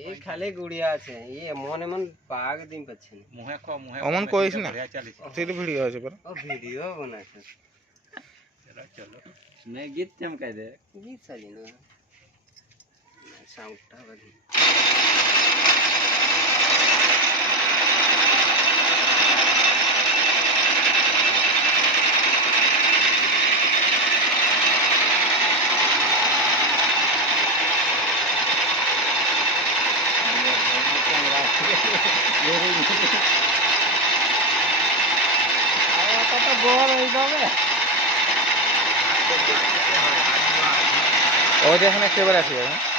এই খালি গুড়িয়া আছে এই এমন এমন পাগ দিন পাচ্ছেন অমন কইস না সেটা ভিডিও আছে পর ও ভিডিও বানাছে चलो मैं गीत चमकाई दे गीत साली ना साउंडটা বাজি বড় হয়ে যাবে ও দেখেন একেবারে আসবে